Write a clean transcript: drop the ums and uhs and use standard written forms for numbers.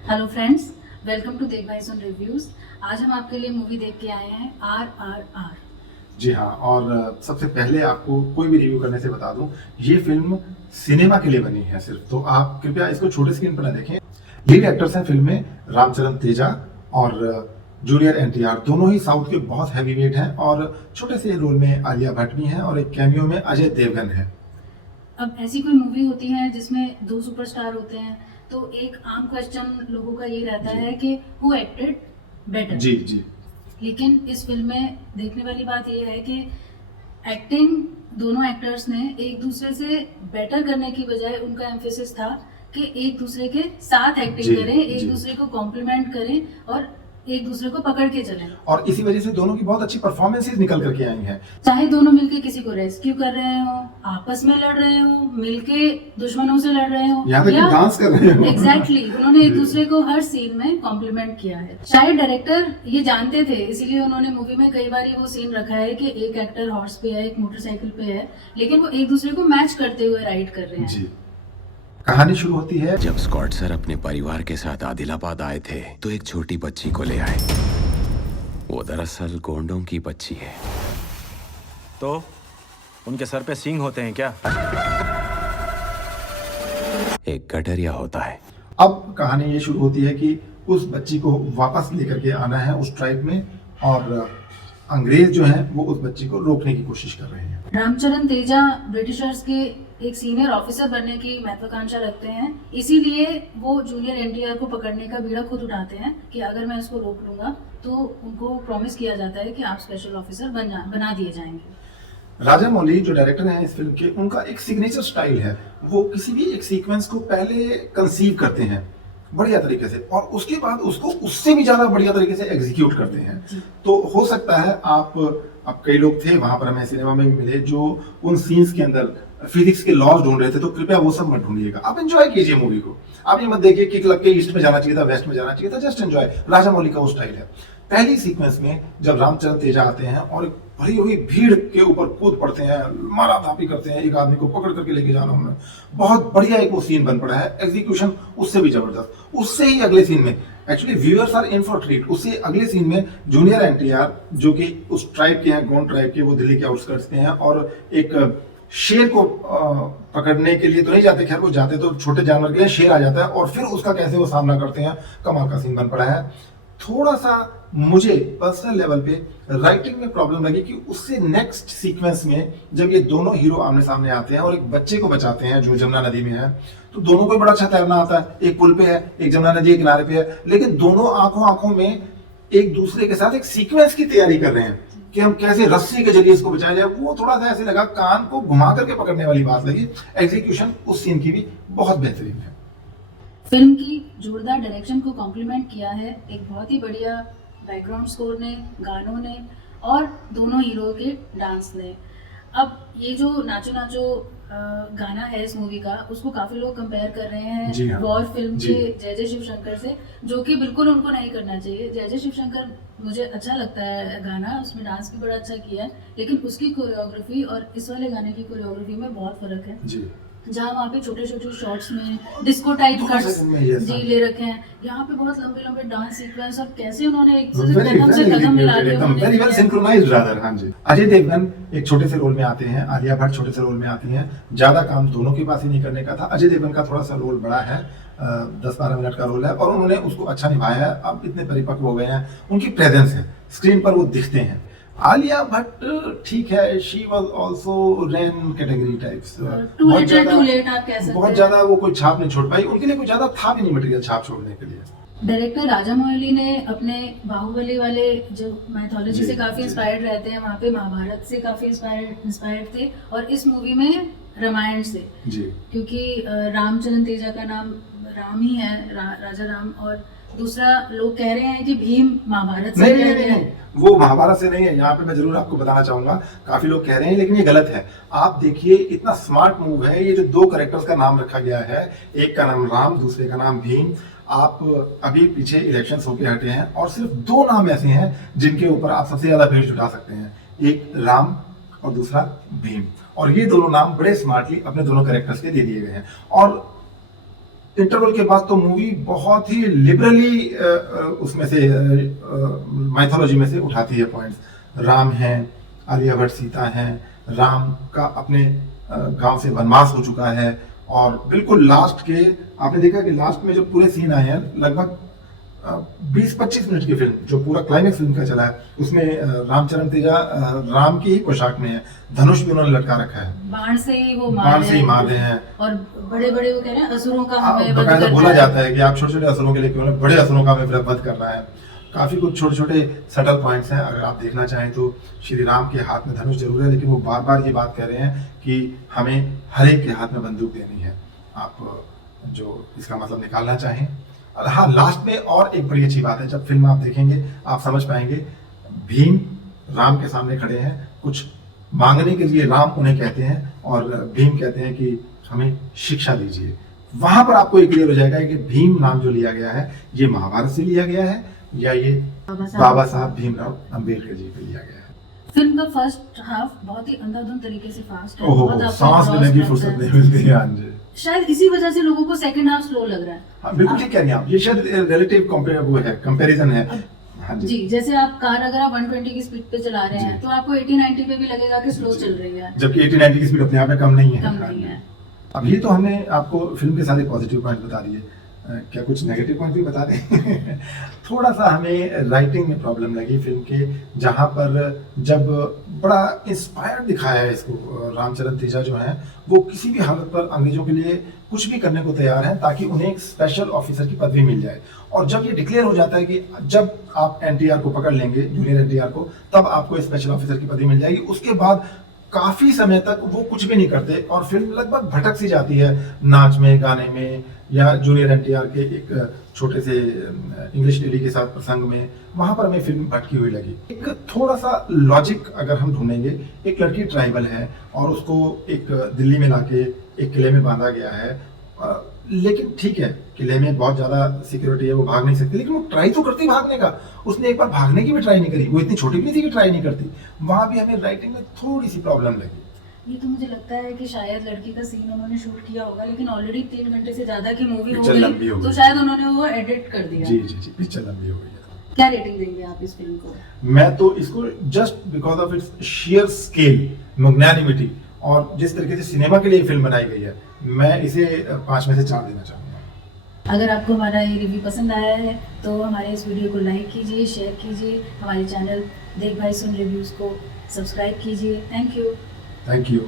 Hello friends, welcome to देख भाई सुन reviews. आज हम आपके लिए मूवी देख के आए हैं RRR। जी हाँ। और सबसे पहले आपको कोई भी रिव्यू करने से बता दूं, ये फिल्म सिनेमा के लिए बनी है सिर्फ, तो आप कृपया इसको छोटे स्क्रीन पर ना देखें। लीड एक्टर्स हैं फिल्म में रामचरण तेजा और जूनियर एनटीआर, दोनों ही साउथ के बहुत हैवी वेट हैं। और छोटे से रोल में आलिया भट्ट भी हैं और एक कैमियो में अजय देवगन है। अब ऐसी कोई मूवी होती है जिसमें दो सुपरस्टार होते हैं, तो एक आम क्वेश्चन लोगों का ये रहता है कि हु एक्टेड बेटर। जी जी। लेकिन इस फिल्म में देखने वाली बात यह है कि एक्टिंग दोनों एक्टर्स ने एक दूसरे से बेटर करने की बजाय उनका एम्फेसिस था कि एक दूसरे के साथ एक्टिंग करें, एक दूसरे को कॉम्प्लीमेंट करें और एक दूसरे को पकड़ के चलें। और इसी वजह से दोनों की बहुत अच्छी परफॉर्मेंसेस निकल करके आई हैं। चाहे दोनों मिलके किसी को रेस्क्यू कर रहे हो, आपस में लड़ रहे हो, मिलके दुश्मनों से लड़ रहे हो, यहाँ तक कि डांस कर रहे हो। एग्जैक्टली उन्होंने एक दूसरे को हर सीन में कॉम्प्लीमेंट किया है। शायद डायरेक्टर ये जानते थे, इसीलिए उन्होंने मूवी में कई बार वो सीन रखा है कि एक एक्टर हॉर्स पे है, एक मोटरसाइकिल पे है, लेकिन वो एक दूसरे को मैच करते हुए राइड कर रहे हैं। जी। कहानी शुरू होती है जब स्कॉट सर अपने परिवार के साथ आदिलाबाद आए थे तो एक छोटी बच्ची को ले आए। वो दरअसल गोंडों की बच्ची है। तो उनके सर पे सींग होते हैं क्या? एक गडरिया होता है। अब कहानी ये शुरू होती है कि उस बच्ची को वापस लेकर के आना है उस ट्राइब में, और अंग्रेज जो हैं वो उस बच्ची को रोकने की कोशिश कर रहे हैं। रामचरण तेजा ब्रिटिशर्स के एक सीनियर ऑफिसर बनने की महत्वाकांक्षा रखते हैं, इसीलिए वो जूनियर एनटीआर को पकड़ने का बीड़ा खुद उठाते हैं कि अगर मैं इसको रोक लूंगा तो उनको प्रॉमिस किया जाता है कि आप स्पेशल ऑफिसर बना दिए जाएंगे। राजा मौली जो डायरेक्टर हैं इस फिल्म के, उनका एक सिग्नेचर स्टाइल है। वो किसी भी एक सीक्वेंस को पहले कंसीव करते हैं बढ़िया तरीके से और उसके बाद उसको उससे भी ज्यादा बढ़िया तरीके से एग्जीक्यूट करते हैं। तो हो सकता है आप कई लोग थे वहां पर, हमें सिनेमा में भी मिले, जो उन सीन्स के अंदर फिजिक्स के लॉज ढूंढ रहे थे, तो कृपया वो सब मत ढूंढिएगा। आप एंजॉय कीजिए मूवी को। आप ये मत देखिए किक लग के ईस्ट में जाना चाहिए था, वेस्ट में जाना चाहिए था। Just enjoy. राजा मौली का वो स्टाइल है। पहली सीक्वेंस में जब रामचरण तेजा आते हैं और एक भरी हुई भीड़ के ऊपर कूद पड़ते हैं, मारा धापी करते हैं, एक आदमी को पकड़ करके लेके जाना, उन्होंने बहुत बढ़िया एक वो सीन बन पड़ा है। एग्जीक्यूशन उससे भी जबरदस्त। उससे ही अगले सीन में actually viewers are in for treat. उससे अगले सीन में जूनियर एनटीआर जो कि उस ट्राइब के हैं, गोंड ट्राइब के, वो दिल्ली के आउटस्कर्ट्स के हैं, और एक शेर को पकड़ने के लिए तो नहीं जाते, खैर वो जाते तो छोटे जानवर के लिए, शेर आ जाता है और फिर उसका कैसे वो सामना करते हैं, कमाल का सीन बन पड़ा है। थोड़ा सा मुझे पर्सनल लेवल पे राइटिंग में प्रॉब्लम लगी कि उससे नेक्स्ट सीक्वेंस में जब ये दोनों हीरो आमने सामने आते हैं और एक बच्चे को बचाते हैं जो जमुना नदी में है, तो दोनों को बड़ा अच्छा तैरना आता है। एक पुल पे है, एक जमुना नदी के किनारे पे है, लेकिन दोनों आंखों में एक दूसरे के साथ एक सीक्वेंस की तैयारी कर रहे हैं कि हम कैसे रस्सी के जरिए इसको बचाया जाए। वो थोड़ा सा ऐसे लगा, कान को घुमा करके पकड़ने वाली बात लगी। एग्जीक्यूशन उस सीन की भी बहुत बेहतरीन है। फिल्म की जोरदार डायरेक्शन को कॉम्प्लीमेंट किया है एक बहुत ही बढ़िया बैकग्राउंड स्कोर ने, गानों ने और दोनों हीरो के डांस ने। अब ये जो नाचो नाचो गाना है इस मूवी का, उसको काफी लोग कंपेयर कर रहे हैं वॉर फिल्म के जय जय शिव शंकर से, जो कि बिल्कुल उनको नहीं करना चाहिए। जय जय शिव शंकर मुझे अच्छा लगता है गाना, उसमें डांस भी बड़ा अच्छा किया है, लेकिन उसकी कोरियोग्राफी और इस वाले गाने की कोरियोग्राफी में बहुत फर्क है। जहाँ वहाँ पे छोटे छोटे शॉट्स में डिस्को टाइप कट्स जी ले रखे हैं, यहाँ पे बहुत लंबे लंबे डांस सीक्वेंस, और कैसे उन्होंने एक कदम से कदम मिला के वेरी वेल सिंक्रोनाइज्ड रादर। हाँ जी। अजय देवगन एक छोटे से रोल में आते हैं, आलिया भट्ट छोटे से रोल में आती हैं। ज्यादा काम दोनों के पास ही नहीं करने का था। अजय देवगन का थोड़ा सा रोल बड़ा है, 10-12 मिनट का रोल है, और उन्होंने उसको अच्छा निभाया है। अब इतने परिपक्व हो गए हैं, उनकी प्रेजेंस है स्क्रीन पर, वो दिखते हैं। आलिया भट्ट ठीक है, she was also ran category types, बहुत ज्यादा वो कोई छाप नहीं छोड़ पाई। उनके लिए कोई ज्यादा था भी नहीं मटेरियल छाप छोड़ने के लिए। डायरेक्टर राजा मौली ने अपने बाहुबली वाले जो मैथोलॉजी से काफी इंस्पायर्ड रहते हैं, वहाँ पे महाभारत से काफी इंस्पायर्ड थे, और इस मूवी में रामायण से जी, क्योंकि रामचरण तेजा का नाम राम ही है, राजा राम, और दूसरा लोग कह रहे हैं कि भीम महाभारत से नहीं, वो महाभारत से नहीं है। यहाँ पे मैं जरूर आपको बताना चाहूंगा, काफी लोग कह रहे हैं लेकिन ये गलत है। आप देखिए, इतना स्मार्ट मूव है ये जो दो कैरेक्टर्स का नाम रखा गया है, एक का नाम राम, दूसरे का नाम भीम। आप अभी पीछे इलेक्शंस होके हटे हैं और सिर्फ दो नाम ऐसे हैं जिनके ऊपर आप सबसे ज्यादा भीड़ जुटा सकते हैं, एक राम और दूसरा भीम, और ये दोनों नाम बड़े स्मार्टली अपने दोनों कैरेक्टर्स के दे दिए गए हैं। और इंटरवल के बाद तो मूवी बहुत ही लिबरली उसमें से माइथोलॉजी में से उठाती है पॉइंट्स। राम है, आलिया भट्ट सीता है, राम का अपने गांव से वनवास हो चुका है, और बिल्कुल लास्ट के आपने देखा कि लास्ट में जो पूरे सीन आए हैं, लगभग 20-25 मिनट की फिल्म जो पूरा क्लाइमेक्स फिल्म का चला है, उसमें रामचरण तेजा राम की ही पोशाक में है, धनुष भी उन्होंने लटका रखा है, बाण से ही वो बाण से ही मार रहे हैं, और बड़े बड़े वो कह रहे हैं असुरों का हमें वध बकायदा करना बोला है। जाता है कि आप छोटे छोटे असुरों के लिए क्यों नहीं, बड़े असुरों का हमें वध करना है। काफी कुछ छोटे छोटे सटल पॉइंट्स हैं, अगर आप देखना चाहें तो श्री राम के हाथ में धनुष जरूर है, लेकिन वो बार बार ये बात कह रहे हैं कि हमें हर एक के हाथ में बंदूक देनी है, आप जो इसका मतलब निकालना चाहें। और हाँ, लास्ट में और एक बड़ी अच्छी बात है, जब फिल्म आप देखेंगे आप समझ पाएंगे, भीम राम के सामने खड़े हैं, कुछ मांगने के लिए राम उन्हें कहते हैं और भीम कहते हैं कि हमें शिक्षा दीजिए। वहां पर आपको ये क्लियर हो जाएगा कि भीम नाम जो लिया गया है ये महाभारत से लिया गया है या ये बाबा साहब भीमराव अंबेडकर जी पे लिया गया है। फिल्म का फर्स्ट हाफ बहुत ही अंधाधुंध तरीके से फास्ट है, ओहो, बहुत आपको सांस engross लेने की करता फुर्सत है। नहीं मिलती है। हाँ जी, शायद इसी वजह से लोगों को सेकंड हाफ स्लो लग रहा है। हाँ बिल्कुल ठीक कह रही हैं आप, ये शायद रिलेटिव वो है, कंपैरिजन है। हाँ जी, जी, जैसे आप कार अगर आप 120 की स्पीड पे चला रहे हैं जी। तो आपको 80-90 पे भी लगेगा कि स्लो चल रही है, जबकि 80-90 की स्पीड अपने आप में कम नहीं है। कम नहीं है। अब ये तो हमने आपको फिल्म के सारे पॉजिटिव पॉइंट बता दिए, क्या कुछ नेगेटिव पॉइंट भी बता दें? थोड़ा सा हमें राइटिंग में प्रॉब्लम लगी फिल्म के, जहाँ पर जब बड़ा इंस्पायर्ड दिखाया है इसको, रामचरण तेजा जो हैं वो किसी भी हालत पर अंग्रेजों के लिए कुछ भी करने को तैयार हैं ताकि उन्हें एक स्पेशल ऑफिसर की पदवी मिल जाए। और जब ये डिक्लेयर हो जाता है कि जब आप एनटीआर को पकड़ लेंगे, जूनियर एनटीआर को, तब आपको स्पेशल ऑफिसर की पदवी मिल जाएगी। उसके बाद काफी समय तक वो कुछ भी नहीं करते और फिल्म लगभग भटक सी जाती है नाच में, गाने में, या जूनियर एनटीआर के एक छोटे से इंग्लिश लेडी के साथ प्रसंग में, वहां पर हमें फिल्म भटकी हुई लगी। एक थोड़ा सा लॉजिक अगर हम ढूंढेंगे, एक लड़की ट्राइबल है और उसको एक दिल्ली में लाके एक किले में बांधा गया है, लेकिन ठीक है किले में बहुत ज्यादा सिक्योरिटी है, वो भाग नहीं सकती, लेकिन वो ट्राई तो करती भागने का। उसने एक बार भागने की भी ट्राई नहीं करी, वो इतनी छोटी भी नहीं थी कि ट्राई नहीं करती। वहां भी हमें राइटिंग में थोड़ी सी प्रॉब्लम लगी। ये तो मुझे लगता है कि शायद लड़की का सीन उन्होंने शूट किया होगा, लेकिन ऑलरेडी 3 घंटे से ज्यादा की मूवी हो पिक्चर लंबी हो गई, गई। तो शायद उन्होंने वो एडिट कर दिया। जी जी जी, पिक्चर लंबी हो गई है। क्या रेटिंग देंगे आप इस फिल्म को? मैं तो इसको just because of its share scale, magnanimity, और जिस तरीके से सिनेमा के लिए फिल्म बनाई गई है, मैं इसे 5 में से 4 देना चाहूंगा। अगर आपको हमारा ये रिव्यू पसंद आया है तो हमारे इस वीडियो को लाइक कीजिए, शेयर कीजिए, हमारे चैनल देख भाई सुन रिव्यूज़ को सब्सक्राइब कीजिए। Thank you. Thank you.